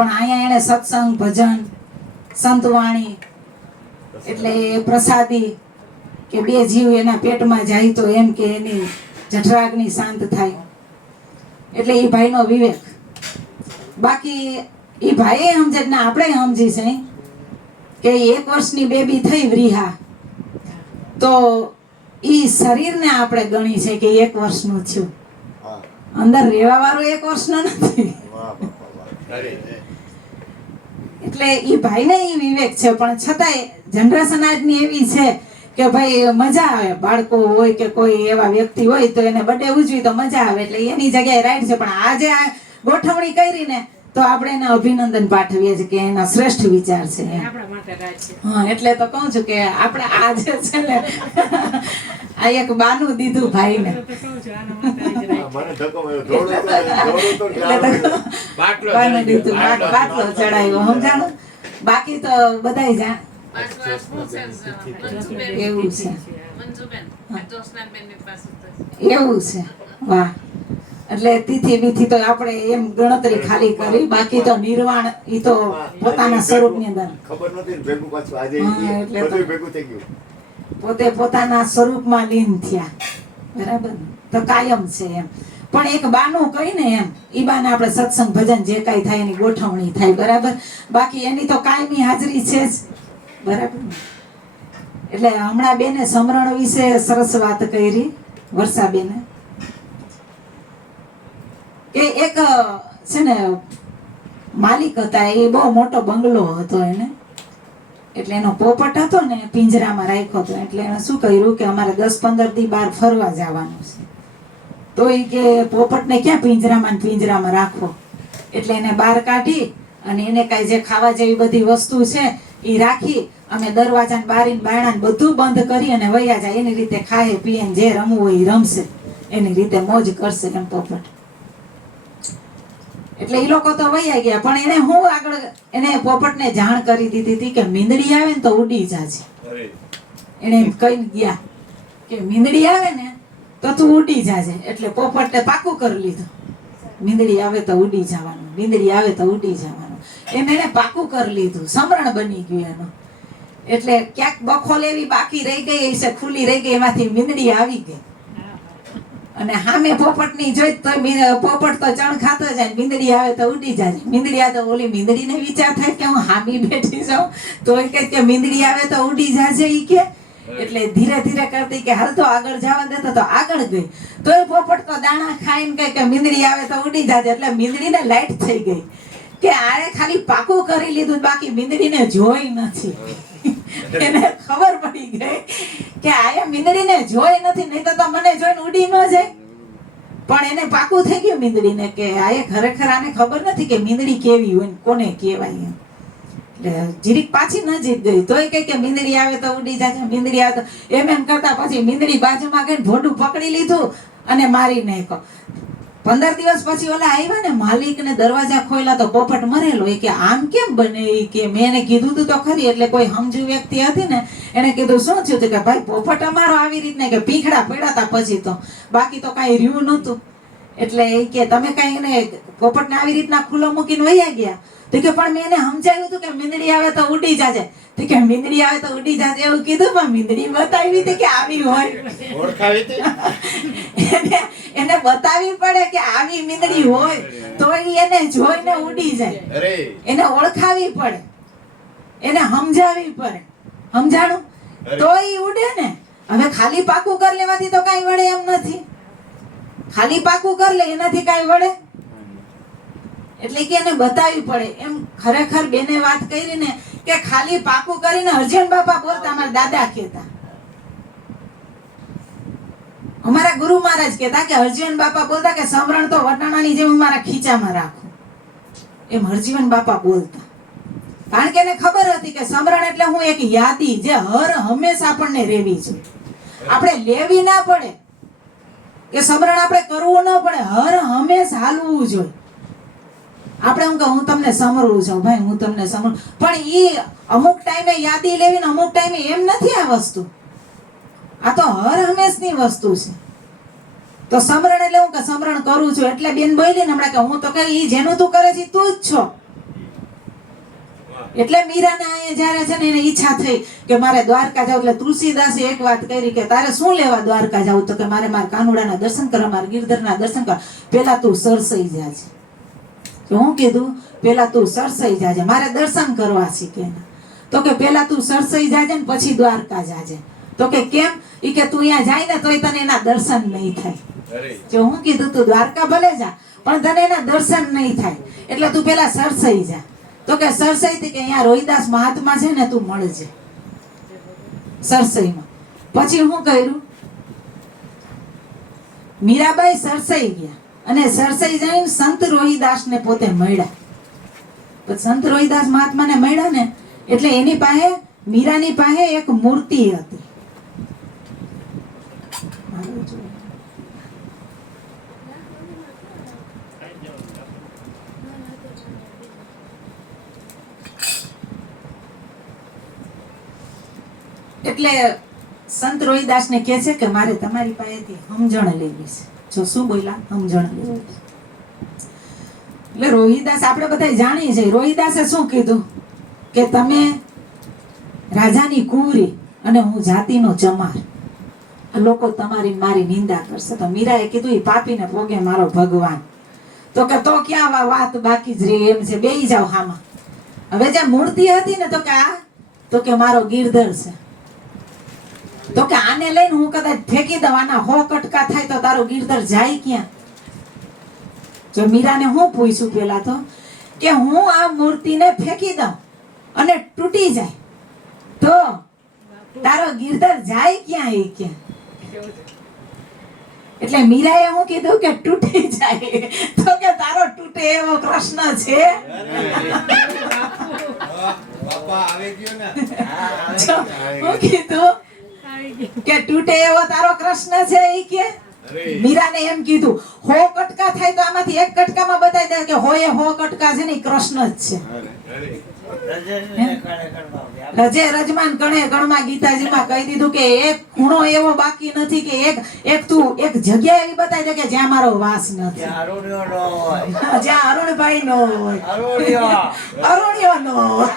પણ અહીંયા એને સત્સંગ, ભજન, સંતવાણી એટલે પ્રસાદી કે બે જીવ એના પેટમાં જાય તો એમ કે એની જઠરાગ્નિ શાંત થાય, એટલે એ ભાઈનો વિવેક. બાકી એ ભાઈએ સમજે ને આપણે સમજી છે કે 1 વર્ષની બેબી થઈ વ્રીહા તો ઈ શરીરને આપણે ગણી છે કે 1 વર્ષનું થયું, અંદર રહેવા વાળો 1 વર્ષનો નથી. એટલે ઈ ભાઈને ઈ વિવેક છે, પણ છતાંય જનરેશન આજની એવી છે કે ભાઈ મજા આવે, બાળકો હોય કે કોઈ એવા વ્યક્તિ હોય તો એને બર્થડે ઉજવી તો મજા આવે, એટલે એની જગ્યાએ રાઈટ છે. પણ આજે આ ગોઠવણી કરી ને તો આપણે એને અભિનંદન પાઠવીએ છીએ કે એના શ્રેષ્ઠ વિચાર છે. હા, એટલે તો કહું છું કે આપણે આજે છે ને આ એક બાનું દીધું ભાઈને, બાનું દીધું, બાટલો ચડાવ્યો, સમજાણું. બાકી તો બધાય જાણ એવું છે, એવું છે. વાહ. એટલે તિથિ વિધિ તો આપણે એમ ગણતરી ખાલી કરી, બાકી તો નિર્વાણ ઈ તો પોતાના સ્વરૂપની અંદર ખબર નથી ને ભેગું પાછું આજે બધું ભેગું થઈ ગયું, પોતે પોતાના સ્વરૂપમાં લીન થયા, બરાબર. તો કાયમ છે એમ. પણ એક બાનું કહીને એમ ઈ બાને આપણે સત્સંગ, ભજન જે કાંઈ થાય એની ગોઠવણી થાય, બરાબર. બાકી એની તો કાયમી હાજરી છે જ, બરાબર. એટલે હમણાં બેને સમરણ વિશે સરસ વાત કરી, વર્ષાબેને, કે એક છે ને માલિક હતા, એ બહુ મોટો બંગલો હતો એને, એટલે એનો પોપટ હતો ને પિંજરામાં રાખ્યો હતો. એટલે એને શું કર્યું કે અમારે 10-15 દી બહાર ફરવા જવાનું છે, તો એ કે પોપટને ક્યાં પિંજરામાં રાખવો, એટલે એને બહાર કાઢી અને એને કાંઈ જે ખાવા જેવી બધી વસ્તુ છે એ રાખી, અમે દરવાજાને બારીને બારણાને બધું બંધ કરી અને વયા જાય, એની રીતે ખાય પીએ, જે રમવું હોય એ રમશે, એની રીતે મોજ કરશે એમ પોપટ. એટલે એ લોકો તો વયા ગયા, પણ એને હું આગળ એને પોપટને જાણ કરી દીધી હતી કે મીંદડી આવે ને તો ઉડી જાજે. એને એમ કહીને ગયા કે મીંદડી આવે ને તો તું ઉડી જાજે. એટલે પોપટે પાકું કરી લીધું, મીંદડી આવે તો ઉડી જવાનું, મીંદડી આવે તો ઉડી જવાનું. એમ એને પાકું કરી લીધું, સમરણ બની ગયું એનું. એટલે ક્યાંક બખોલ એવી બાકી રહી ગઈ છે, ખુલ્લી રહી ગઈ, એમાંથી મીંદડી આવી ગઈ અને સામે પોપટની જોઈ તો પોપટ તો ચણ ખાતો જાય, મીંદડી આવે તો ઉડી જાય. મીંદડી આવે તો ઓલી મીંદડીને વિચાર થાય કે હું હામી બેઠી જાઉં તો એ કહે કે મીંદડી આવે તો ઉડી જાજે ઈ કે. એટલે ધીરે ધીરે કરતી કે હાલ તો આગળ જવા દેતો તો આગળ ગઈ, તો એ પોપટ તો દાણા ખાઈને કહે કે મીંદડી આવે તો ઉડી જાજે. એટલે મીંદડીને લાઈટ થઈ ગઈ કે આને ખાલી પાકું કરી લીધું, બાકી મીંદડીને જોઈ નથી. એને ખબર પડી ગઈ કે આ મીંદડીને જોઈ નથી, નહીં તો મને જોઈને ઉડી ન જાય. પણ એને પાકું થઈ ગયું મીંદડીને કે આ ખરેખર આને ખબર નથી કે મીંદડી કેવી હોય, કોને કહેવાય એમ. એટલે જીરીક પાછી નજીક ગઈ, તોય કહે કે મીંદડી આવે તો ઉડી જાય, મીંદડી આવે તો એમ કરતા પછી મીંદડી બાજુમાં ગઈને ભોડું પકડી લીધું અને મારી નાખ્યો. 15 દિવસ પછી ઓલા આવ્યા ને માલિક ને દરવાજા ખોલ્યા તો પોપટ મરેલો. એ કે આમ કેમ બને, કે મેં એને કીધું તું તો ખરી. એટલે કોઈ સમજુ વ્યક્તિ હતી ને એને કીધું શું થયું કે ભાઈ પોપટ અમારો આવી રીતના કે પીંખડા પડ્યા હતા પછી તો, બાકી તો કાંઈ રહ્યું નહોતું. એટલે એ કે તમે કાંઈ એને પોપટને આવી રીતના ખુલ્લો મૂકીને વયા ગયા. તો કે પણ મેં એને સમજાવ્યું હતું કે મીંદડી આવે તો ઉડી જાજે. તો કે મીંદડી આવે તો ઉડી જાજે એવું કીધું, પણ મીંદડી બતાવી હતી કે આવી હોય, ઓળખાવી હતી એને બતાવી પડે કે આવી મીંદડી હોય તો એને જોઈને ઉડી જાય. એને ઓળખાવી પડે, એને સમજાવી પડે, સમજાણું તો ઈ ઉડે ને. હવે ખાલી પાકું કરી લેવાથી તો કાંઈ વળે એમ નથી, ખાલી પાકું કરી લે એનાથી કાંઈ વળે. એટલે કે એને બતાવી પડે એમ. ખરેખર બેને વાત કરી ને કે ખાલી પાકું કરીને અર્જુન બાપા બોલતા, અમારા દાદા કહેતા, અમારા ગુરુ મહારાજ કહેતા કે હરજીવન બાપા બોલતા કે સમરણ તો વટાણાની જેમ મારા ખીચામાં રાખો, એમ હરજીવન બાપા બોલતા. કારણ કે એને ખબર હતી કે સમરણ એટલે હું એક યાદી જે હર હંમેશા આપણને રહેવી જોઈએ, આપણે લેવી ના પડે, કે સમરણ આપણે કરવું ન પડે, હર હંમેશા હાલવું જોઈએ. આપણે હું કહું હું તમને સમરવું છું ભાઈ, હું તમને સમરું, પણ ઈ અમુક ટાઈમે યાદી લેવી ને અમુક ટાઈમે એમ નથી. આ વસ્તુ આ તો હર હંમેશની વસ્તુ છે. તો સમરણ એટલે હું કે સમરણ કરું છું. એટલે બેન બોલી ને હમણાં કે હું તો કઈ ઈ જેનું તું કરે છે તું જ છો, એટલે મીરાને અહીંયા જ્યારે છે ને એને ઈચ્છા થઈ કે મારે દ્વારકા જાવ, એટલે તુલસીદાસે એક વાત કરી કે તારે શું લેવા દ્વારકા જાવ? તો કે મારે મારા કાનુડાના દર્શન કરવા, મારા ગિરધરના દર્શન કરવા. પેલા તું સરસઈ જાજે. તો હું કીધું પેલા તું સરસઈ જાજે, મારે દર્શન કરવા છે કે. તો કે પેલા તું સરસઈ જાજે ને પછી દ્વારકા જાજે. તો કે કેમ? ઈ કે તું અહીંયા જાય ને તોય તને એના દર્શન નહીં થાય. જો હું કીધું તું દ્વારકા ભલે જા પણ તને એના દર્શન નહીં થાય, એટલે તું પેલા સરસઈ જા. તો કે સરસઈ થી કે અહીંયા રોહિદાસ મહાત્મા છે ને તું મળજે સરસઈમાં. પછી શું કર્યું? મીરાબાઈ સરસઈ ગયા અને સરસઈ જઈને સંત રોહિદાસ ને પોતે મળ્યા. પણ સંત રોહિદાસ મહાત્માને મળ્યા ને એટલે એની પાસે, મીરાની પાસે એક મૂર્તિ હતી. એટલે સંત રોહિદાસ ને કહે છે કે મારે તમારી પાસેથી સમજણ લેવી છે. જો શું બોલ્યા? સમજણ લેવી છે. એટલે રોહિદાસ આપણે બધા જાણીએ છીએ, રોહિદાસે શું કીધું કે તમે રાજાની કુંવરી અને હું જાતિનો ચમાર, લોકો તમારી મારી નિંદા કરશે. તો મીરાએ કીધું એ પાપીને પોગે મારો ભગવાન. તો કે તો ક્યાં વાત બાકી જ રહી એમ છે, બેહી જાવ હામાં. હવે જે મૂર્તિ હતી ને તો કે આ, તો કે મારો ગિરધર છે. તો કે આને લઈને હું કદાચ ફેંકી દઉં, આના 100 કટકા થાય તો તારો ગિરધર જાય ક્યાં? જો મીરાને હું પૂછ્યું પેલા તો કે હું આ મૂર્તિને ફેંકી દઉં અને તૂટી જાય તો તારો ગિરધર જાય ક્યાં? એ ક્યાં? એટલે મીરાએ હું કીધું કે તૂટી જાય. તો કે તારો તૂટે એવો કૃષ્ણ છે? બાપા આવી ગયો ને. હું કીધું કે તૂટે એવો તારો કૃષ્ણ છે? ઈ કે મીરાને એમ કીધું 100 કટકા થાય તો આમાંથી એક કટકામાં બતાવી દે કે હોય 100 કટકા છે ને ઈ કૃષ્ણ જ છે. રજે રજમાન કણે કણમાં ગીતાજીમાં કહી દીધું કે એક ખૂણો એવો બાકી નથી કે એક તું એક જગ્યા એવી બતાવી દે કે જ્યાં મારો વાસ નથી, જ્યાં અરુણભાઈ નો હોય, અરુણિયો નો હોય.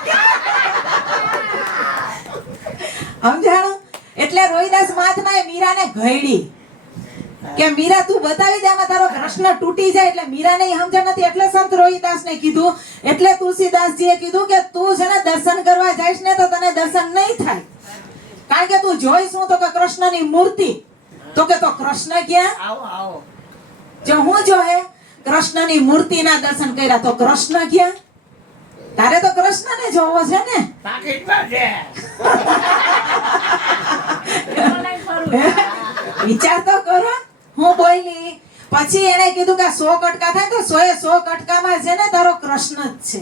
સમજાણું? એટલે રોહિદાસ મહાત્માએ મીરાને ઘયડી કે મીરા તું બતાવી દે આમાં તારો કૃષ્ણ તૂટી જાય. એટલે મીરાને સમજણ નથી એટલે સંત રોહિદાસને કીધું, એટલે તુલસીદાસજીએ કીધું કે તું છે ને દર્શન કરવા જઈશ ને તો તને દર્શન નહીં થાય, કારણ કે તું જોઈશ શું? તો કે કૃષ્ણની મૂર્તિ. તો કે તો કૃષ્ણ ક્યાં? જો હું જોહે કૃષ્ણની મૂર્તિના દર્શન કર્યા તો કૃષ્ણ ક્યાં? તારે તો કૃષ્ણને જોવો છે ને. વિચાર તો કરો હું બોલી. પછી એને કીધું કે 100 કટકા થાય તો 100 કટકામાં છે ને તારો કૃષ્ણ જ છે,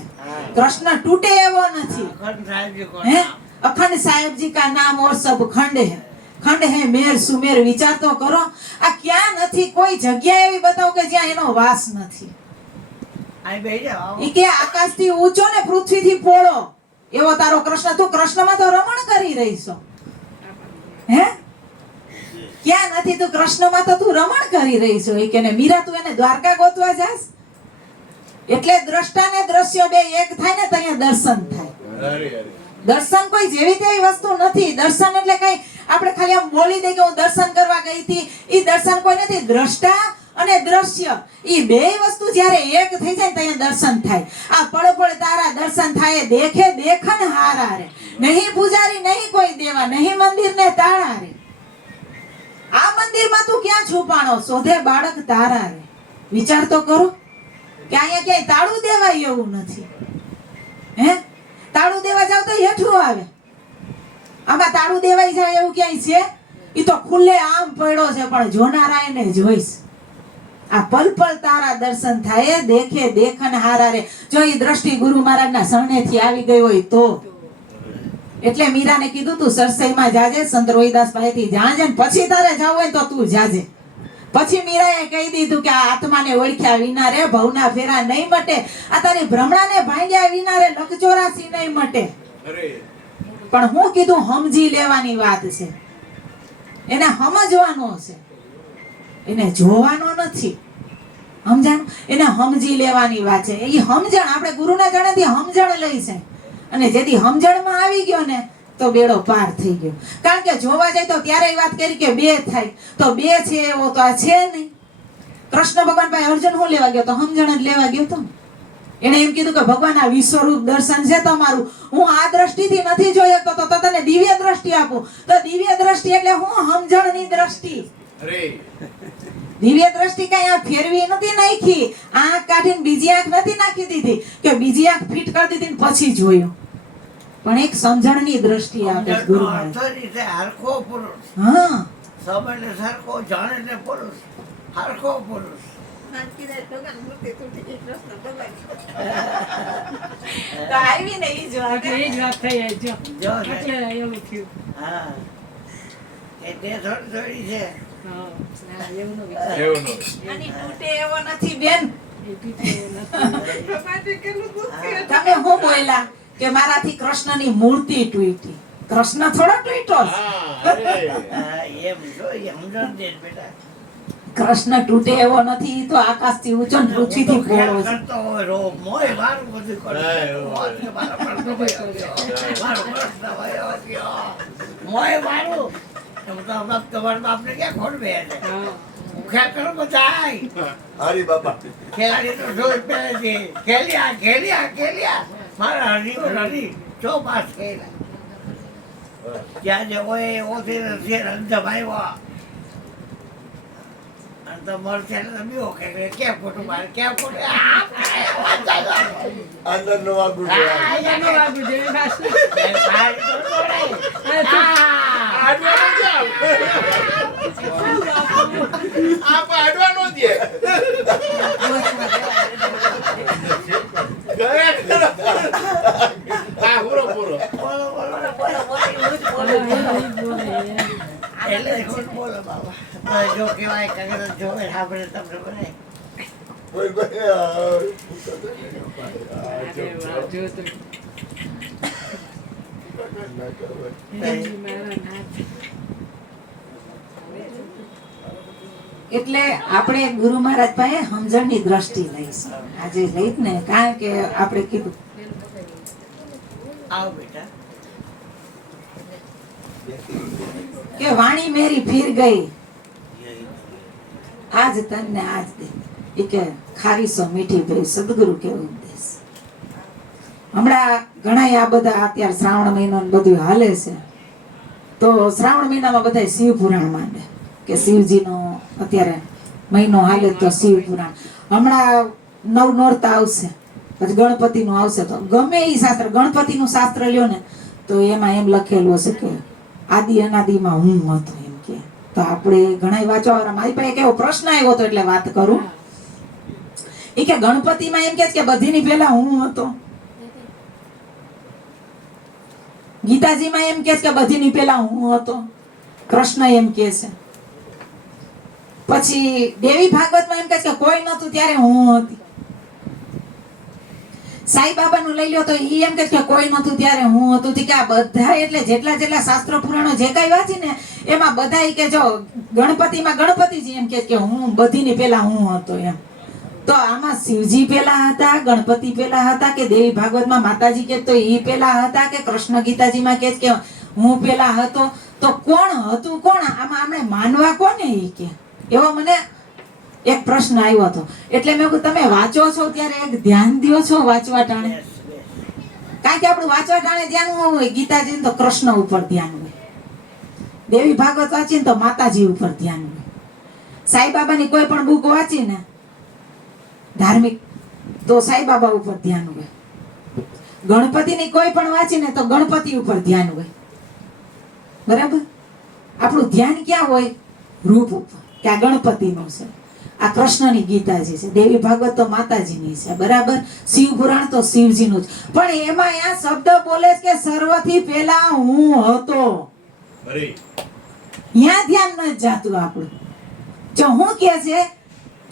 કૃષ્ણ તૂટે એવો નથી. હે અખંડ સાહેબજી કા નામ ઓર સબ ખંડ હે, ખંડ હે મેર સુમેર. વિચાર તો કરો આ ક્યાં નથી? કોઈ જગ્યા એવી બતાવો કે જ્યાં એનો વાસ નથી. ઈ કે આકાશથી ઊંચો ને પૃથ્વીથી પોળો એવો તારો કૃષ્ણ. તું કૃષ્ણમાં તો રમણ કરી રહી છો. હે ક્યાં નથી? તું કૃષ્ણમાં તો તું રમણ કરી રહી છો. એ કે ને મીરા તું એને દ્વારકા ગોતવા જાસ? એટલે દ્રષ્ટા ને દ્રશ્ય બે એક થાય ને ત્યાં દર્શન થાય. દર્શન કોઈ જેવી તેવી વસ્તુ નથી. દર્શન એટલે કઈ આપણે ખાલી આમ બોલી દે કે હું દર્શન કરવા ગઈ હતી, ઈ દર્શન કોઈ નથી. દ્રષ્ટા અને દ્રશ્ય ઈ બે વસ્તુ જ્યારે એક થઈ જાય ત્યાં દર્શન થાય. આ પળ પળ તારા દર્શન થાય, દેખે દેખન હારા રે, નહીં પૂજારી નહીં કોઈ દેવા, નહીં મંદિર ને તાળા રે. આ મંદિરમાં તું ક્યાં છુપાણો? શોધે બાળક તારા રે. વિચાર તો કરો કે અહીંયા ક્યાંય તાળું દેવાય એવું નથી. હે તાળું દેવા જાવ તો હેઠું આવે. આમાં તાળું દેવાઈ જાય એવું ક્યાંય છે? ઈ તો ખુલ્લે આમ પડ્યો છે પણ જોનારા એને જોઈશ. આ પલ પલ તારા દર્શન થાય, દેખે દેખન હારા રે. જો ઈ દ્રષ્ટિ ગુરુ મહારાજના શરણેથી આવી ગઈ હોય તો. એટલે મીરાને કીધું તું સરસઈમાં જાજે, સંત રોહિદાસ પાસેથી જાજે ને પછી તારે જાવ હોય તો તું જાજે. પછી મીરાએ કહી દીધું કે આ આત્માને ઓળખ્યા વિના રે ભવના ફેરા નહીં મટે, આ તારી ભ્રમણાને ભાંગ્યા વિના રે લખચોરાસી નહીં મટે. પણ હું કીધું સમજી લેવાની વાત છે, એને સમજવાનો છે, એને જોવાનો નથી. સમજાણું? એને સમજી લેવાની વાત છે. એ સમજણ આપણે ગુરુના જણેથી સમજણ લઈ છે. અને જેથી સમજણમાં આવી ગયો ને તો બેડો પાર થઈ ગયો. કારણ કે જોવા જાય તો ત્યારે વાત કરી કે બે થાય, તો બે છે એવો તો આ છે નહીં. કૃષ્ણ ભગવાન પાસે અર્જુન શું લેવા ગયો? તો સમજણ જ લેવા ગયો તો. એને એમ કીધું કે ભગવાન આ વિશ્વરૂપ દર્શન છે તમારું, હું આ દ્રષ્ટિથી નથી જોઈ શકતો, તો તને દિવ્ય દ્રષ્ટિ આપું. તો દિવ્ય દ્રષ્ટિ એટલે હું સમજણની દ્રષ્ટિ. દિવ્ય દ્રષ્ટિ કઈ આ ફેરવી નથી નાખી, આંખ કાઢીને બીજી આંખ નથી નાખી દીધી કે બીજી આંખ ફિટ કરી દીધી ને પછી જોયું, પણ એક સમજણની દ્રષ્ટિ આપે ગુરુ મહારાજ. હરખો પુરુષ, હા, સમજને સરખો, જાણે પુરુષ, હરખો પુરુષ. તો આવી ને ઈ જ વાત. એ જ વાત થઈ આ જો. જો ને. એટલે એવું થયું. હા એ તે થોડી થોડી છે. હા, ના, એવું નો વિચાર. આની તૂટે એવો નથી બેન. એ પીઠે એવું નથી. તમે શું બોલ્યા કે મારાથી કૃષ્ણની મૂર્તિ તૂટી? કૃષ્ણ થોડો તૂટ્યો છે? હા, એમ જો એ સમજણ દે બેટા. કૃષ્ણ તૂટે એવો નથી, ઈ તો આકાશથી ઊંચો ને પૃથ્વીથી પહોળો છે. કરતો હોય રોગ મોય મારું બધું કરે. મારો પ્રશ્ન વયો ગયો. મારો પ્રશ્ન વયો ગયો. મોય મારું. એમ તો હમણાં તમારા બાપને ક્યાં ખોટ બે છે? હા. ખ્યાલ કરો બધાય. હરી બાપા ખેલાડી તો જોઈ પહેલેથી. ખેલ્યા ખેલ્યા ખેલ્યા. મારા હરી ચો પાસ ખેલા. જ્યાં જે હોય એ ઓછી નથી રંજમ આવ્યો. અને તો મળશે એટલે બીઓ કે ક્યાં ખોટું મારે ક્યાં ખોટું અંદર નો વાગુ હા, એનો વાગુ જોઈએ પાછું. સારી તો દોડાય. બોલો, બોલો. એટલે ખોટું બોલો બાબા. જો કહેવાય કે જોવે આપણે તમને બનાય. જો તો મારા નાથ. એટલે આપણે ગુરુ મહારાજ પાસે સમજણની દ્રષ્ટિ લઈશું આજે લઈ ને, કારણ કે આપણે કીધું આવો બેટા. કે વાણી મેરી ફીર ગઈ આજ તને આજ દે. એ કે ખારી સો મીઠી ભઈ સદગુરુ કેવો ઉપદેશ. હમણાં ઘણા આ બધા અત્યારે શ્રાવણ મહિનો ને બધું હાલે છે, તો શ્રાવણ મહિનામાં બધા શિવ પુરાણ માંડે કે શિવજીનો અત્યારે મહિનો હાલે તો શિવ પુરાણ. હમણાં નવ નોરતા આવશે, પછી ગણપતિનું આવશે, તો ગમે એ શાસ્ત્ર ગણપતિનું શાસ્ત્ર લ્યો ને તો એમાં એમ લખેલું હશે કે આદિ અનાદિમાં હું હતો એમ કે. તો આપણે ઘણા વાંચવા, મારી પાસે એક એવો પ્રશ્ન આવ્યો હતો એટલે વાત કરું. એ કે ગણપતિમાં એમ કે છે કે બધીની પહેલા હું હતો, ગીતાજીમાં એમ કે છે કે બધીની પહેલા હું હતો, કૃષ્ણ એમ કે છે. પછી દેવી ભાગવતમાં એમ કે છે કે કોઈ નતું ત્યારે હું હતી. સાઈ બાબાનું લઈ લ્યો તો ઈ એમ કે છે કે કોઈ નતું ત્યારે હું હતું. કે આ બધા એટલે જેટલા શાસ્ત્ર પુરાણો જે કઈ વાંચી ને એમાં બધા ઈ કે જો ગણપતિમાં ગણપતિજી એમ કે છે કે હું બધીની પહેલા હું હતો એમ. તો આમાં શિવજી પેલા હતા, ગણપતિ પેલા હતા, કે દેવી ભાગવતમાં માતાજી કે તો ઈ પેલા હતા, કે કૃષ્ણ ગીતાજીમાં કે છે કે હું પેલા હતો? તો કોણ હતું કોણ? આમાં આપણે માનવા કોને? ઈ કે એવો મને એક પ્રશ્ન આવ્યો હતો. એટલે મેં કીધું તમે વાંચો છો ત્યારે એક ધ્યાન દ્યો છો વાંચવા ટાણે? કારણ કે આપણું વાંચવા ટાણે ધ્યાન હોય, ગીતાજી તો કૃષ્ણ ઉપર ધ્યાન હોય, દેવી ભાગવત વાંચીને તો માતાજી ઉપર ધ્યાન હોય, સાઈ બાબાની કોઈ પણ બુક વાંચીને ધાર્મિક તો સાઈ બાબા ઉપર ધ્યાન હોય, ગણપતિની કોઈ પણ વાંચીને તો ગણપતિ ઉપર ધ્યાન હોય. બરાબર? આપણું ધ્યાન ક્યાં હોય? રૂપ ઉપર, કે આ ગણપતિનું છે, આ કૃષ્ણની ગીતાજી છે, દેવી ભાગવત તો માતાજીની છે. બરાબર? શિવ પુરાણ તો શિવજીનું જ. પણ એમાં આ શબ્દ બોલે છે કે સર્વથી પહેલા હું હતો. ત્યાં ધ્યાન ન જાતું આપણું. જો હું કે છે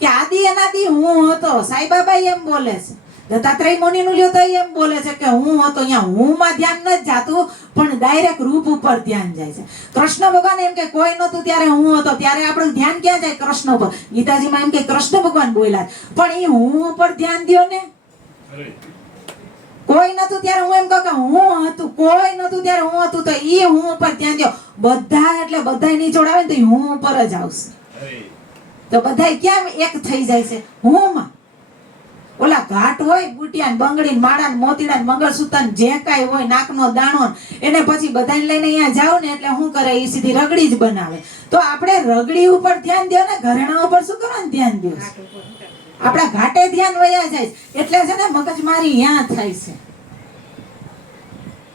કે આદિ અનાદિ હું હતો, સાઈ બાબા એમ બોલે છે, દત્તાત્રેય મુનિનું લ્યો તો એમ બોલે છે કે હું હતો. અહીંયા હું માં ધ્યાન ન જાતું, પણ ડાયરેક્ટ રૂપ ઉપર ધ્યાન જાય છે. કૃષ્ણ ભગવાન એમ કે કોઈ નતું ત્યારે હું હતો, ત્યારે આપણું ધ્યાન ક્યાં જાય? કૃષ્ણ ઉપર. ગીતાજીમાં એમ કે કૃષ્ણ ભગવાન બોલ્યા, પણ એ હું ઉપર ધ્યાન દ્યો ને. કોઈ નતું ત્યારે હું એમ કહું કે હું હતું, કોઈ નતું ત્યારે હું હતું, તો ઈ હું ઉપર ત્યાં ગયો. બધા એટલે બધા નીચોડ આવે ને તો ઈ હું ઉપર જ આવશે. તો બધા ક્યાં એક થઈ જાય છે હું માં. ઓલા ઘાટ હોય બુટિયા બંગડી માળા મોતીડા મંગળસૂત્ર જે કાંઈ હોય નાકનો દાણો એને પછી બધાને લઈને અહીંયા જાવ ને એટલે શું કરે ઈ સીધી રગડી જ બનાવે. તો આપણે રગડી ઉપર ધ્યાન દો ને ઘરેણા ઉપર શું કરવાનું ધ્યાન દો. આપણા ઘાટે ધ્યાન વયા જાય એટલે છે ને મગજમારી અહીંયા થાય છે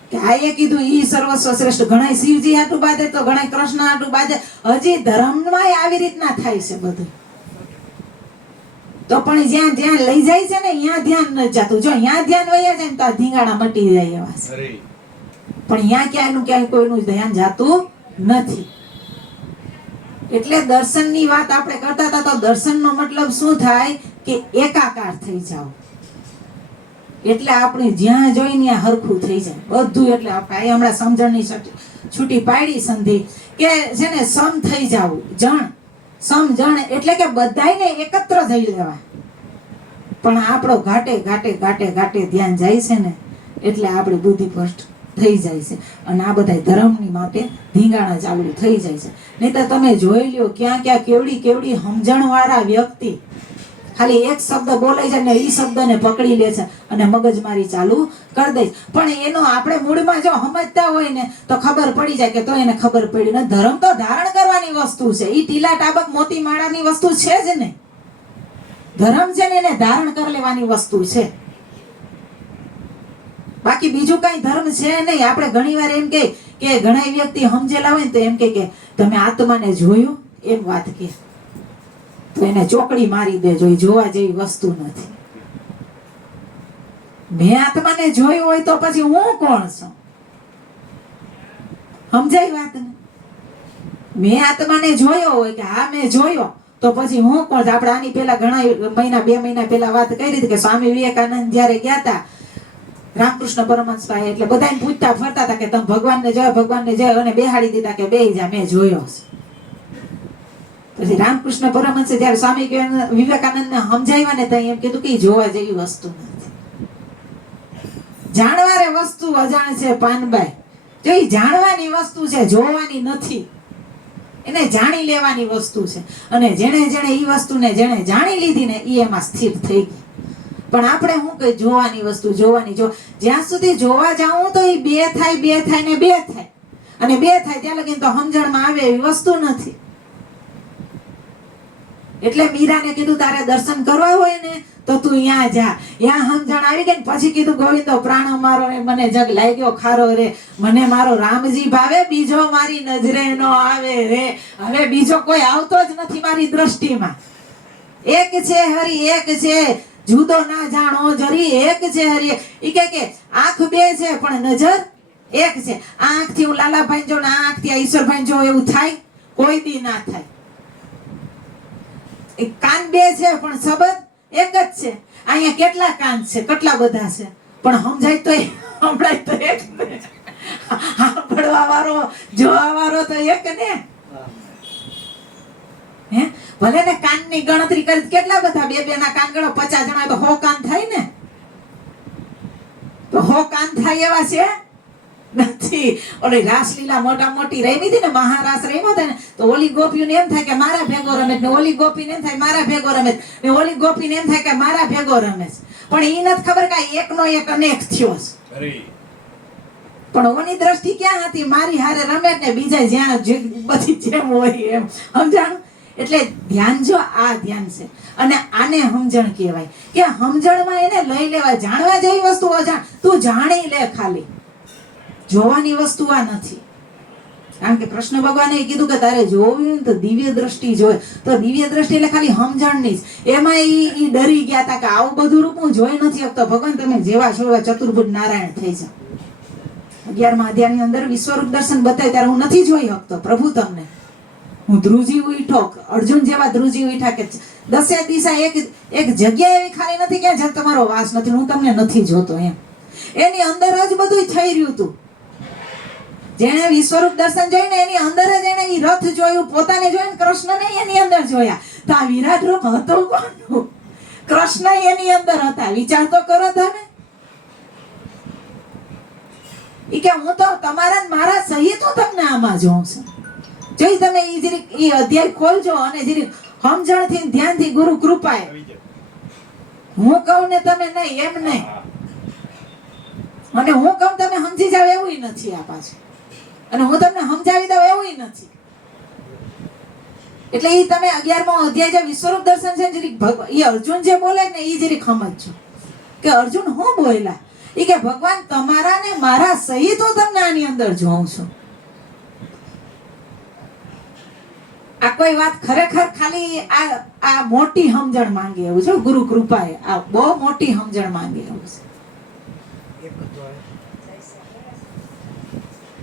કે આ એ કીધું ઈ સર્વસ્વ શ્રેષ્ઠ. ઘણા શિવજી હાટું બાંધે તો ઘણા કૃષ્ણ હાટું બાંધે. હજી ધર્મમાં આવી રીતના થાય છે બધું. તો પણ જ્યાં જ્યાં લઈ જાય છે ને અહીંયા ધ્યાન ન જાતું. જો અહીંયા ધ્યાન વયા જાય ને તો આ ધીંગાણા મટી જાય એવા છે. પણ અહીંયા ક્યાંયનું ક્યાંય કોઈનું ધ્યાન જાતું નથી. એટલે દર્શનની વાત આપણે કરતા હતા તો દર્શનનો મતલબ શું થાય કે એકાકાર થઈ જાવ. એટલે આપણે જ્યાં જોઈ ત્યાં હરખું થઈ જાય બધું. એટલે આપણે હમણાં સમજણની છૂટી પાડી સંધિ કે છે ને સમ થઈ જાવું. જણ સમજણ એટલે કે બધાયને એકત્ર થઈ લેવા. પણ આપણો ઘાટે ઘાટે ઘાટે ઘાટે ધ્યાન જાય છે ને એટલે આપણી બુદ્ધિ ભ્રષ્ટ થઈ જાય છે અને આ બધા ધર્મની માટે ધીંગાણા ચાલુ થઈ જાય છે. નહીં તો તમે જોઈ લ્યો ક્યાં ક્યાં કેવડી કેવડી સમજણ વાળા વ્યક્તિ ખાલી એક શબ્દ બોલાય છે ને એ શબ્દને પકડી લે છે અને મગજમારી ચાલુ કરી દે. પણ એનો આપણે મૂળમાં જો સમજતા હોય ને તો ખબર પડી જાય કે તો એને ખબર પડી ને ધર્મ તો ધારણ કરવાની વસ્તુ છે. ઈ ટીલા ટાબક મોતી માળાની વસ્તુ છે જ નહીં. ધર્મ છે ને એને ધારણ કરી લેવાની વસ્તુ છે. બાકી બીજું કઈ ધર્મ છે નહીં. આપણે ઘણીવાર એમ કે ઘણા વ્યક્તિ સમજેલા હોય ને તો એમ કે તમે આત્માને જોયું એમ વાત કે તો એને ચોકડી મારી દેજો. એ જોવા જેવી વસ્તુ નથી. મેં આત્માને જોયું હોય તો પછી હું કોણ છું? સમજાય વાત ને? મેં આત્માને જોયો હોય કે હા મેં જોયો તો પછી હું કોણ? આપણે આની પેલા ઘણા મહિના 2 મહિના પેલા વાત કરી હતી કે સ્વામી વિવેકાનંદ જયારે ગયા હતા રામકૃષ્ણ પરમહંસ પાસે એટલે બધાને પૂછતા ફરતા હતા કે તમે ભગવાનને જોયા અને બેહાડી દીધા કે બેહી જા મેં જોયો છે. પછી રામકૃષ્ણ પરમહંસે જયારે સ્વામી વિવેકાનંદને સમજાવ્યા ને ત્યાં એમ કીધું કે જોવા જેવી વસ્તુ નથી. જાણવારે વસ્તુ અજાણ છે પાનબાઈ. જો એ જાણવાની વસ્તુ છે જોવાની નથી. એને જાણી લેવાની વસ્તુ છે અને જેણે ઈ વસ્તુને જેણે જાણી લીધી ને ઈ એમાં સ્થિર થઈ ગઈ. પણ આપણે શું કહે જોવાની વસ્તુ જોવાની. જો જ્યાં સુધી જોવા જાઉં તો એ બે થાય ને બે થાય અને બે થાય ત્યાં લગીને તો સમજણમાં આવે એવી વસ્તુ નથી. એટલે મીરાને કીધું તારે દર્શન કરવા હોય ને તો તું અહીંયા જા. ત્યાં સમજણ આવી ગઈ ને પછી કીધું ગોવિંદો પ્રાણો મારો રે મને જગ લાગ્યો ખારો રે મને મારો રામજી ભાવે બીજો મારી નજરે નો આવે રે. હવે બીજો કોઈ આવતો જ નથી મારી દ્રષ્ટિમાં. એક છે હરી એક છે જુદો ના જાણો જરી એક છે હરી. ઈ કે આંખ બે છે પણ નજર એક છે. આંખ થી હું લાલાભાઈ જો ને આંખ થી ઈશ્વરભાઈ જો એવું થાય? કોઈ દી ના થાય. કાન બે છે પણ શબ્દ એક જ છે. અહીંયા કેટલા કાન છે કેટલા બધા છે પણ સમજાય તો સંભળાય તો એક ને. સાંભળવા વાળો જોવા વાળો તો એક ને. હે ભલે ને કાનની ગણતરી કરી કેટલા બધા બે ના કાન ગણો 50 જણા તો 100 કાન થાય ને. તો 100 કાન થાય એવા છે નથી. ઓલી રાસલીલા મોટા મોટી રમી હતી ને મહારાસ રમ્યો હતો ને તો ઓલી ગોપીઓને એમ થાય કે મારા ભેગો રમે ને ઓલી ગોપીને એમ થાય મારા ભેગો રમે ને ઓલી ગોપીને એમ થાય કે મારા ભેગો રમે. પણ ઈ નથી ખબર કે એકનો એક અનેક થયો છે. પણ ઓની દ્રષ્ટિ ક્યાં હતી? મારી હારે રમે ને બીજા જ્યાં બધી જેમ હોય એમ. સમજાણું? એટલે ધ્યાન જો આ ધ્યાન છે અને આને સમજણ કહેવાય કે સમજણમાં એને લઈ લેવાય. જાણવા જેવી વસ્તુ અજાણ તું જાણી લે. ખાલી જોવાની વસ્તુ આ નથી. કારણ કે કૃષ્ણ ભગવાને કીધું કે તારે જોવું તો દિવ્ય દ્રષ્ટિ જોય. તો દિવ્ય દ્રષ્ટિ એટલે ખાલી સમજણની જ. એમાં ઈ ડરી ગયા હતા કે આવું બધું રૂપ હું જોઈ નથી શકતો. ભગવાન તમે જેવા છો એવા ચતુર્ભુજ નારાયણ થઈ જાવ. 11મા અધ્યાયની અંદર વિશ્વરૂપ દર્શન બતાય ત્યારે હું નથી જોઈ શકતો પ્રભુ તમને. હું ધ્રુજી ઉઠો અર્જુન જેવા ધ્રુજી ઉઠા કે 10 દિશા એક જગ્યા એવી ખાલી નથી કે જ્યાં તમારો વાસ નથી. હું તમને નથી જોતો એમ. એની અંદર જ બધું થઈ રહ્યું હતું. જેણે વિશ્વરૂપ દર્શન જોયું ને એની અંદર જ એને ઈ રથ જોયું પોતાને જોયું કૃષ્ણને એની અંદર જોયા. તો આ વિરાટ રૂપ હતું કોનું? કૃષ્ણ એની અંદર હતા. વિચાર તો કરો તમે. ઈ કે હું તો તમારા ને મારા સહિત હું તમને આમાં જોઉં છું. જોઈ તમે ઈ જરીક ઈ અધ્યાય ખોલજો અને જરીક સમજણથી ને ધ્યાનથી ગુરુ કૃપાએ. હું કહું ને તમે નહીં એમ નહીં, અને હું કહું તમે સમજી જાવ એવું નથી આ પાછું, અને હું તમને સમજાવી દઉં એવું નથી. એટલે ઈ તમે 11મો અધ્યાય જે વિશ્વરૂપ દર્શન છે જરીક ઈ અર્જુન જે બોલે ને ઈ જરીક સમજજો કે અર્જુન હું બોલ્યા. ઈ કે ભગવાન તમારા ને મારા સહિત હું તમને આની અંદર જોઉં છું. આ કોઈ વાત ખરેખર ખાલી આ મોટી સમજણ માંગે એવું છે. ગુરુ કૃપાએ આ બહુ મોટી સમજણ માંગે એવું છે.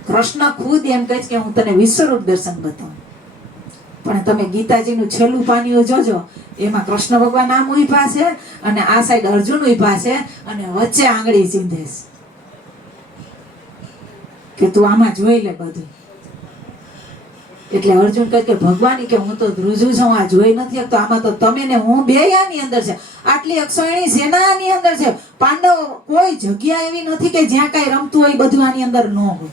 કૃષ્ણ ખુદ એમ કહે છે કે હું તને વિશ્વરૂપ દર્શન બતાવું, પણ તમે ગીતાજીનું છેલ્લું પાનિયું જોજો, એમાં કૃષ્ણ ભગવાન આમ ઊભા છે અને આ સાઈડ અર્જુન ઊભા છે અને વચ્ચે આંગળી ચીંધે છે કે તું આમાં જોઈ લે બધું. એટલે અર્જુન કહે કે ભગવાન કે હું તો ધ્રુજુ છું, આ જોઈ નથી શકતો, આમાં તો તમે ને હું બે આની અંદર છે. આટલી અક્ષોહિણી સેના આની અંદર છે. પાંડવ કોઈ જગ્યા એવી નથી કે જ્યાં કઈ રમતું હોય બધું આની અંદર ન હોય.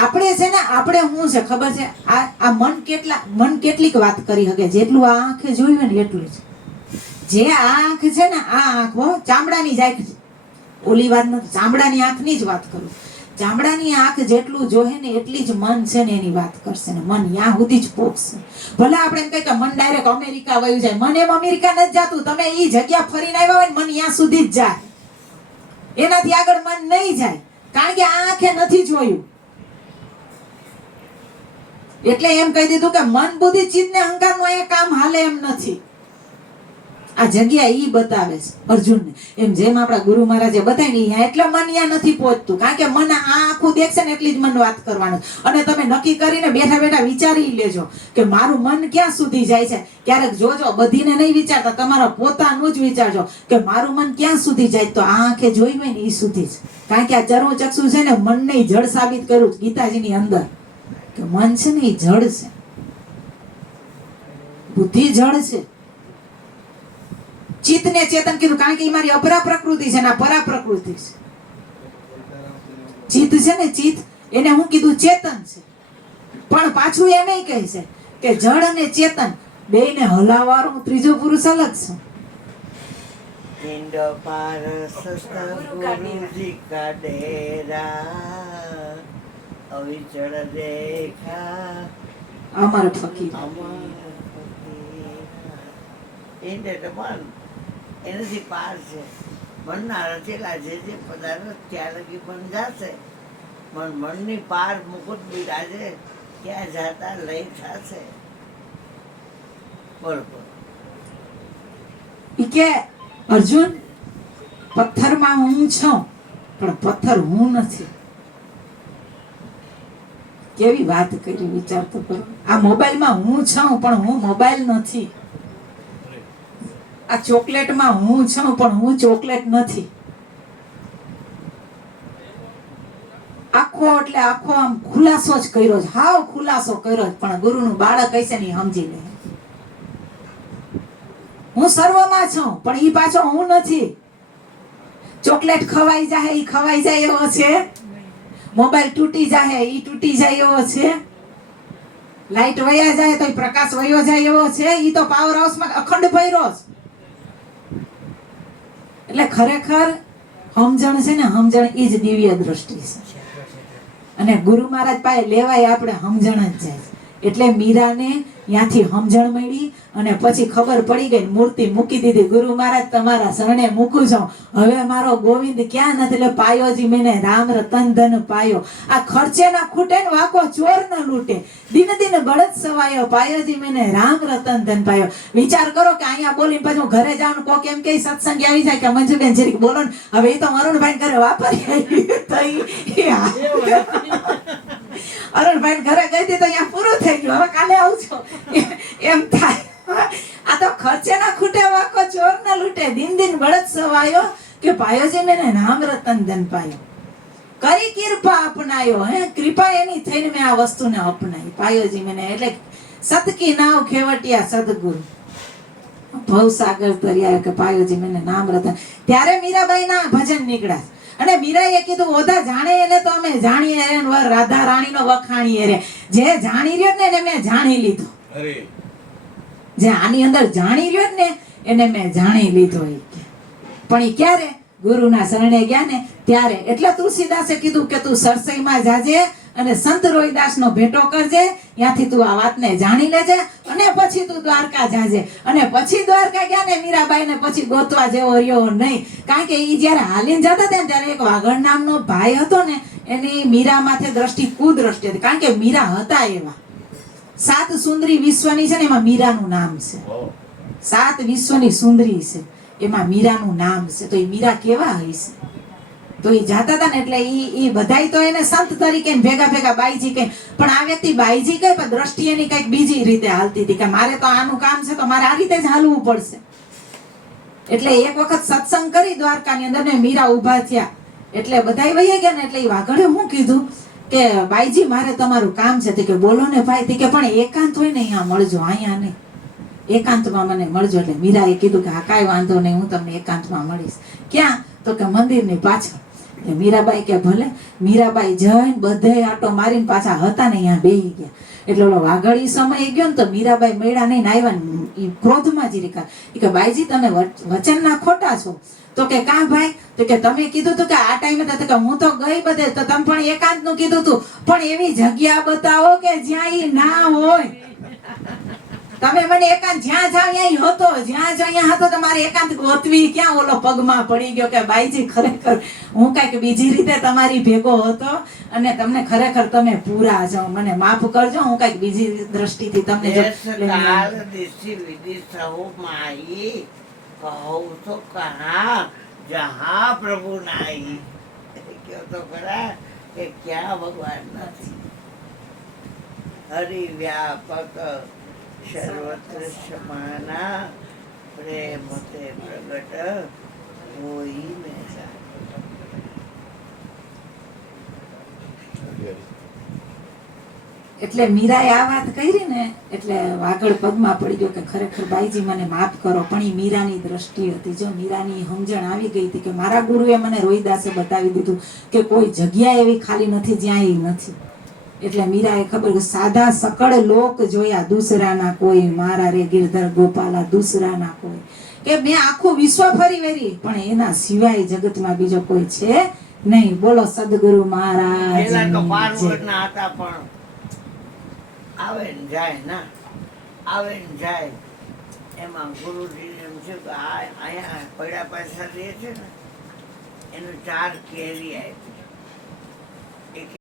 આપણે છે ને આપણે શું છે ખબર છે, આ મન કેટલીક વાત કરી શકે, જેટલું આ આંખે જોયું ને એટલું જ. જે આ આંખ છે ને આ આંખ ચામડાની જ આંખ, ઓલી વાત નથી, ચામડાની આંખની જ વાત કરું. ચામડાની આંખ જેટલું જોહે ને એટલી જ મન છે ને એની વાત કરશે ને મન ત્યાં સુધી જ પોકશે. ભલે આપણે એમ કહીએ કે મન ડાયરેક્ટ અમેરિકા વયું જાય, મન એમ અમેરિકા નથી જાતું. તમે એ જગ્યા ફરીને આવ્યા હોય ને મન ત્યાં સુધી જ જાય, એનાથી આગળ મન નહીં જાય, કારણ કે આ આંખે નથી જોયું. એટલે એમ કહી દીધું કે મન બુદ્ધિ ચિત્ત ને અહંકાર નું એ કામ હાલે એમ નથી. આ જગ્યા ઈ બતાવે છે અર્જુનને. એમ જેમ આપણા ગુરુ મહારાજે બતાવી ને એટલે મન ત્યાં નથી પહોંચતું, કારણ કે મન આ આખું દેખશે ને એટલી જ મન વાત કરવાનું. અને તમે નક્કી કરીને બેઠા બેઠા વિચારી લેજો કે મારું મન ક્યાં સુધી જાય છે. ક્યારેક જોજો, બધીને નહીં વિચારતા, તમારા પોતાનું જ વિચારજો કે મારું મન ક્યાં સુધી જાય. તો આ આંખે જોઈ હોય ને એ સુધી જ, કારણ કે આ ચર્મ ચક્ષુ છે ને મનને જડ સાબિત કર્યું ગીતાજીની અંદર કે મન છે ને એ જડ છે, બુદ્ધિ જડ છે. ચિત્ત ને ચેતન કીધું કારણ કે એ મારી અપરા પ્રકૃતિ છે ને આ પરા પ્રકૃતિ છે. ચિત્ત છે ને ચિત્ત એને હું કીધું ચેતન છે, પણ પાછું એમ કહે છે કે જડ અને ચેતન બેયને હલાવવાનું ત્રીજો પુરુષ અલગ છે. પિંડ પારસ ગુરુજી કા ડેરા અવિચળ દેખા અમર ફકીર. પિંડ એટલે મન, એનાથી પાર છે. મનના રચેલા જે પદાર્થો ત્યાં લગી મન જાશે, મનની પાર મુકુટ બિરાજે ત્યાં જાતા લઈ થશે. બરોબર. ઈ કે અર્જુન પથ્થરમાં હું છું પણ પથ્થર હું નથી. કેવી વાત કરી, વિચાર તો કરો. આ મોબાઈલમાં હું છું પણ હું મોબાઈલ નથી. આ ચોકલેટમાં હું છું પણ હું ચોકલેટ નથી. આખો એટલે આખો આમ ખુલાસો જ કર્યો છે, હાવ ખુલાસો કર્યો છે. પણ ગુરુનું બાળક હશે ને સમજી લે હું સર્વમાં છું પણ ઈ પાછો હું નથી. ચોકલેટ ખવાઈ જાય ઈ ખવાઈ જાય એવો છે, મોબાઈલ તૂટી જાય ઈ તૂટી જાય એવો છે, લાઈટ વયા જાય તો પ્રકાશ વયો જાય એવો છે. ઈ તો પાવર હાઉસમાં અખંડ ભર્યો છે. એટલે ખરેખર સમજણ છે ને, સમજણ ઈ જ દિવ્ય દ્રષ્ટિ છે. અને ગુરુ મહારાજ પાસે લેવાય આપણે સમજણ જ જાય. એટલે મીરાને ત્યાંથી સમજણ મળી અને પછી ખબર પડી ગઈ, મૂર્તિ મૂકી દીધી. ગુરુ મહારાજ તમારા શરણે મૂકું છું, હવે મારો ગોવિંદ ક્યાં નથી. એટલે પાયોજી મેને રામ રતન ધન પાયો. આ ખર્ચે ના ખૂટે ને વાકો ચોર ન લૂટે, દિન દિન બળદ સવાયો, પાયોજી મેને રામ રતન ધન પાયો. વિચાર કરો કે અહીંયા બોલીને પછી હું ઘરે જાઉં, કોક એમ કે સત્સંગ આવી જાય કે મંજુબેન જરીક બોલો ને, હવે એ તો અરુણભાઈ ઘરે વાપરી અરુણભાઈ ઘરે ગઈ હતી તો અહીંયા પૂરું થઈ ગયું, હવે કાલે આવું છું એમ થાય. આ તો ખર્ચે ના ખૂટે વાકો ચોર ના લૂટે, દિન દિન બળદ સવાયો કે પાયોજી મેને નામ રતન ધન પાયો. કરી કૃપા અપનાયો, હે કૃપા એની થઈને મેં આ વસ્તુને અપનાવી. પાયોજી મેને એટલે સતકી નાવ ખેવટિયા સદગુરુ ભવસાગર તર્યા કે પાયોજી મેને નામ રતન. ત્યારે મીરાબાઈ ના ભજન નીકળ્યા. અને મીરાએ કીધું ઓધા જાણે એને તો અમે જાણીએ રે ને વર રાધા રાણીનો વખાણીએ રે. જે જાણી રહ્યો ને એને મેં જાણી લીધો. જે આની અંદર જાણી રહ્યો ને એને મેં જાણી લીધો. ઈ કે. પણ ઈ ક્યારે ગુરુના શરણે ગયા ને ત્યારે. એટલે તુલસીદાસે કીધું કે તું સરસઈમાં જાજે અને સંત રોહિદાસનો ભેટો કરજે, ત્યાંથી તું આ વાતને જાણી લેજે અને પછી તું દ્વારકા જાજે. અને પછી દ્વારકા ગયા ને મીરાબાઈને પછી ગોતવા જેવો રહ્યો નહીં. કારણ કે ઈ જ્યારે હાલીને જતા હતા ને ત્યારે એક વાઘણ નામનો ભાઈ હતો ને એની મીરા માથે દ્રષ્ટિ કુદ્રષ્ટિ હતી. કારણ કે મીરા હતા એવા 7 સુંદરી વિશ્વની છે ને એમાં મીરાનું નામ છે. 7 વિશ્વની સુંદરી છે એમાં મીરાનું નામ છે. તો એ મીરા કેવા હશે? તો એ જાતા હતા ને એટલે ઈ બધાય તો એને સંત તરીકે ભેગા ભેગા બાઈજી કહે. પણ આ વ્યક્તિ બાઈજી કહે પણ દ્રષ્ટિ એની કઈક બીજી રીતે હાલતી હતી કે મારે તો આનું કામ છે તો મારે આ રીતે જ હાલવું પડશે. એટલે એક વખત સત્સંગ કરી દ્વારકાની અંદર ને મીરા ઊભા થયા એટલે બધાય વહી ગયા ને એટલે એ વાઘડે શું કીધું કે બાઈજી મારે તમારું કામ છે. કે બોલો ને ભાઈ. કે પણ એકાંત હોય ને અહીંયા મળજો, અહીંયા નહીં, એકાંતમાં મને મળજો. એટલે મીરાએ કીધું કે હા કાંઈ વાંધો નહીં, હું તમને એકાંતમાં મળીશ. ક્યાં? તો કે મંદિરની પાછળ. એટલે મીરાબાઈ કે ભલે. મીરાબાઈ જઈને બધે આટો મારીને પાછા હતા ને અહીંયા બેહી ગયા. એટલે ઓલો વાઘડી સમય ગયો ને તો મીરાબાઈ મળ્યા નહીં ને આવ્યા ને ઈ ક્રોધમાં જ રીકા. કે બાઈજી તમે વચનના ખોટા છો. તો કે કા ભાઈ? તો કે તમે કીધું તું કે આ ટાઈમે તો કે હું તો ગઈ બધે તો તમે પણ એકાંત નું કીધું તું પણ એવી જગ્યા બતાવો કે જ્યાં ઈ ના હોય. તમે મને એકાંત જ્યાં જાવ અહીંયા હતો, જ્યાં જાવ અહીંયા હતો. તમારે એકાંત ગોતવી ક્યાં? ઓલો પગમાં પડી ગયો કે બાઈજી ખરેખર હું કઈક બીજી રીતે તમારી ભેગો હતો અને તમને ખરેખર તમે પૂરા છો, મને માફ કરજો, હું કઈક બીજી દ્રષ્ટિથી તમને કાલ દિશી વિદિશ હો માઈ કહું તો કહા જહાં પ્રભુ નાઈ. કયો તો ખરા કે ક્યાં ભગવાન નથી. હરિ વ્યાપક સર્વત્ર સમાના પ્રેમ તે પ્રગટ હોઈ મેરા. એટલે મીરાએ આ વાત કરી ને એટલે વાગડ પગમાં પડી ગયો કે ખરેખર બાઈજી મને માફ કરો. પણ એ મીરાની દ્રષ્ટિ હતી. જો મીરાની સમજણ આવી ગઈ હતી કે મારા ગુરુએ મને રોહિદાસે બતાવી દીધું કે કોઈ જગ્યા એવી ખાલી નથી જ્યાં એ નથી. એટલે મીરાએ ખબર કે સાદા સકળ લોક જોયા દૂસરાના કોઈ, મારા રે ગિરધર ગોપાલા દૂસરાના કોઈ. કે મેં આખું વિશ્વ ફરી વેરી પણ એના સિવાય જગતમાં બીજો કોઈ છે નહીં. બોલો સદગુરુ મહારાજ. પેલા તો પારવડના હતા પણ આવે ને જાય ના આવે ને જાય. એમાં ગુરુજી એમ છે કે આ અહીંયા પૈડા પાછા રહે છે ને એનું 4 કેરી આપી.